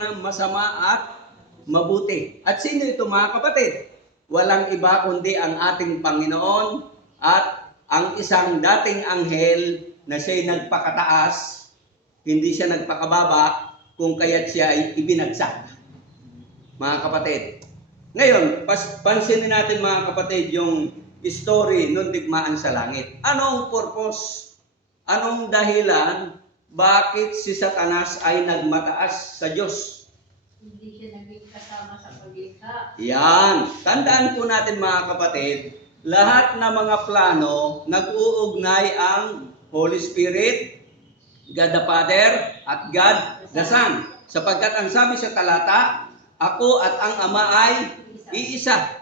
ng masama at mabuti. At sino ito mga kapatid? Walang iba kundi ang ating Panginoon at ang isang dating anghel na siya'y nagpakataas, hindi siya nagpakababa, kung kaya't siya ay ibinagsak. Mga kapatid. Ngayon, pas pansinin natin mga kapatid yung story nung digmaan sa langit. Anong purpose? Anong dahilan bakit si Satanas ay nagmataas sa Diyos? Hindi siya naging kasama sa paglikha. Yan. Tandaan po natin mga kapatid, lahat ng mga plano, nag-uugnay ang Holy Spirit, God the Father, at God the Son. Sapagkat ang sabi sa talata, ako at ang Ama ay iisa.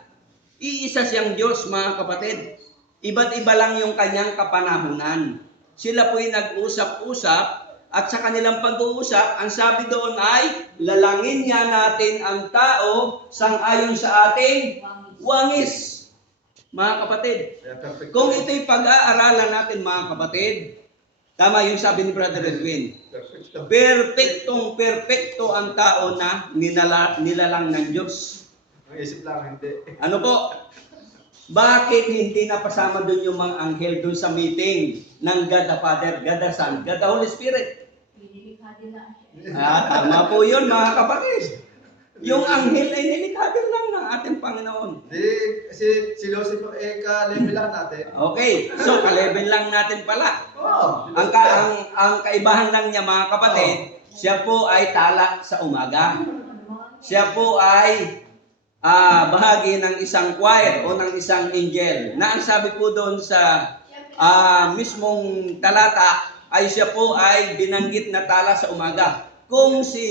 Iisa siyang Diyos, mga kapatid. Iba't iba lang yung kanyang kapanahunan. Sila po'y nag-usap-usap at sa kanilang pag-uusap, ang sabi doon ay, lalangin niya natin ang tao sang-ayon sa ating Wangis. Mga kapatid, kung ito'y pag-aaralan natin mga kapatid, tama yung sabi ni Brother Edwin, Perfect to. Perpektong perpekto ang tao na ninala, nilalang ng Diyos. Ang isip lang, hindi. Ano po? Bakit hindi napasama doon yung mga anghel doon sa meeting ng God the Father, God the Son, God the Holy Spirit? Pinilikha din siya. Ah, tama po yun mga kapatid. Yung anghel ay nilikha din lang ng ating Panginoon. Di, si, si Lucifer, eh, ka-level lang natin. Okay, so ka-level lang natin pala. Oo. Ang, ka, ang, ang kaibahan lang niya mga kapatid, siya po ay tala sa umaga. Siya po ay ah, bahagi ng isang choir o ng isang angel. Na ang sabi po doon sa ah, mismong talata ay siya po ay binanggit na tala sa umaga. Kung si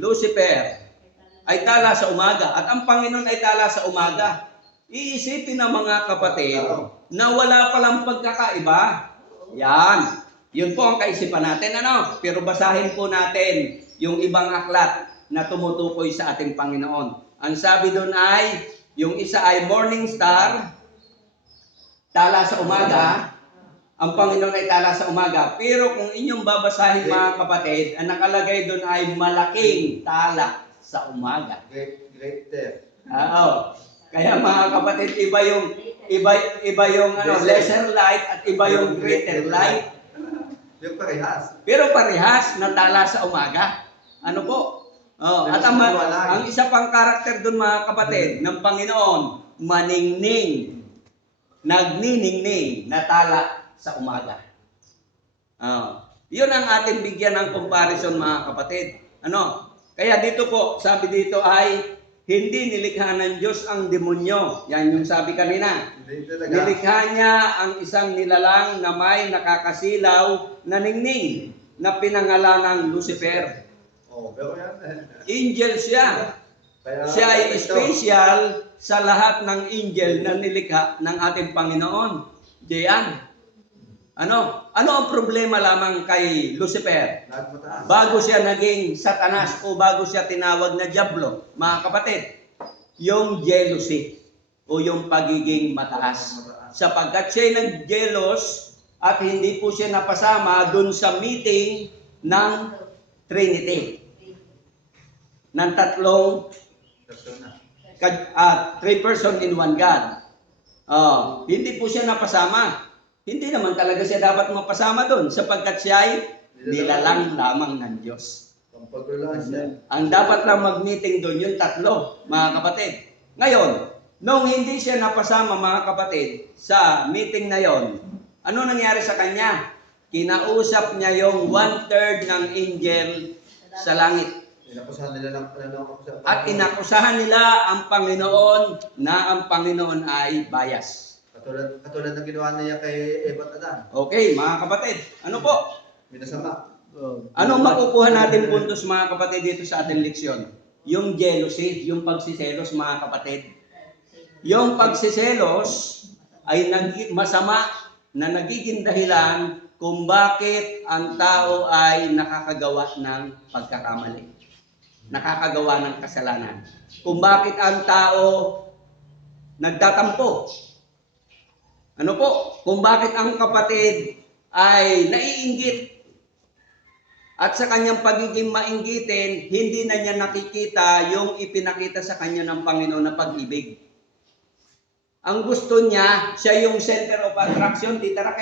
Lucifer ay tala sa umaga at ang Panginoon ay tala sa umaga, iisipin ng mga kapatid na wala palang pagkakaiba. Yan. Yun po ang kaisipan natin. Ano? Pero basahin po natin yung ibang aklat na tumutukoy sa ating Panginoon. Ang sabi doon ay, yung isa ay morning star, tala sa umaga, ang Panginoon ay tala sa umaga. Pero kung inyong babasahin mga kapatid, ang nakalagay doon ay malaking tala sa umaga. Great, great there. Oo. Kaya mga kapatid, iba yung iba iba yung ano, lesser light at iba yung greater light. Yung parehas. Pero parehas na tala sa umaga. Ano po? Oh, at ang, ang isa pang karakter doon mga kapatid ng Panginoon, maningning. Nagniningning na tala sa umaga. Oh. Yun ang ating bigyan ng comparison mga kapatid. Ano? Kaya dito po, sabi dito ay hindi nilikha ng Diyos ang demonyo. Yan yung sabi kanina. Nilikha niya ang isang nilalang na may nakakasilaw na ningning na pinangalan ng Lucifer. Oo, pero yan. Angel siya. Kaya, Siya ay special sa lahat ng angel na nilikha ng ating Panginoon. Diyan. Ano? Ano ang problema lamang kay Lucifer? Bago siya naging satanas o bago siya tinawag na Diablo, mga kapatid, yung jealousy o yung pagiging mataas. Sapagkat siya nag-jealous at hindi po siya napasama dun sa meeting ng Trinity. Ng tatlong ah, three person in one God. Oh, hindi po siya napasama. Hindi naman talaga siya dapat mapasama doon sapagkat siya ay nilalang lamang ng Diyos. Ang dapat lang mag-meeting doon yung tatlo, mga kapatid. Ngayon, nung hindi siya napasama mga kapatid sa meeting na yon, ano nangyari sa kanya? Kinausap niya yung one-third ng angel sa langit. Inakusahan nila ng ako sa At inakusahan nila ang Panginoon na ang Panginoon ay bias. Katulad, katulad ng ginawa niya kay Eva at Adan. Okay, mga kapatid. Ano po? Minasama. Anong makukuha natin puntos mga kapatid dito sa ating leksyon? Yung jealousy, yung pagsiselos mga kapatid. Yung pagsiselos ay masama na nagiging dahilan kung bakit ang tao ay nakakagawa ng pagkakamali. Nakakagawa ng kasalanan. Kung bakit ang tao nagtatampo. Ano po? Kung bakit ang kapatid ay naiinggit At sa kanyang pagiging mainggitin, hindi na niya nakikita yung ipinakita sa kanya ng Panginoon na pag-ibig. Ang gusto niya, siya yung center of attraction. Titara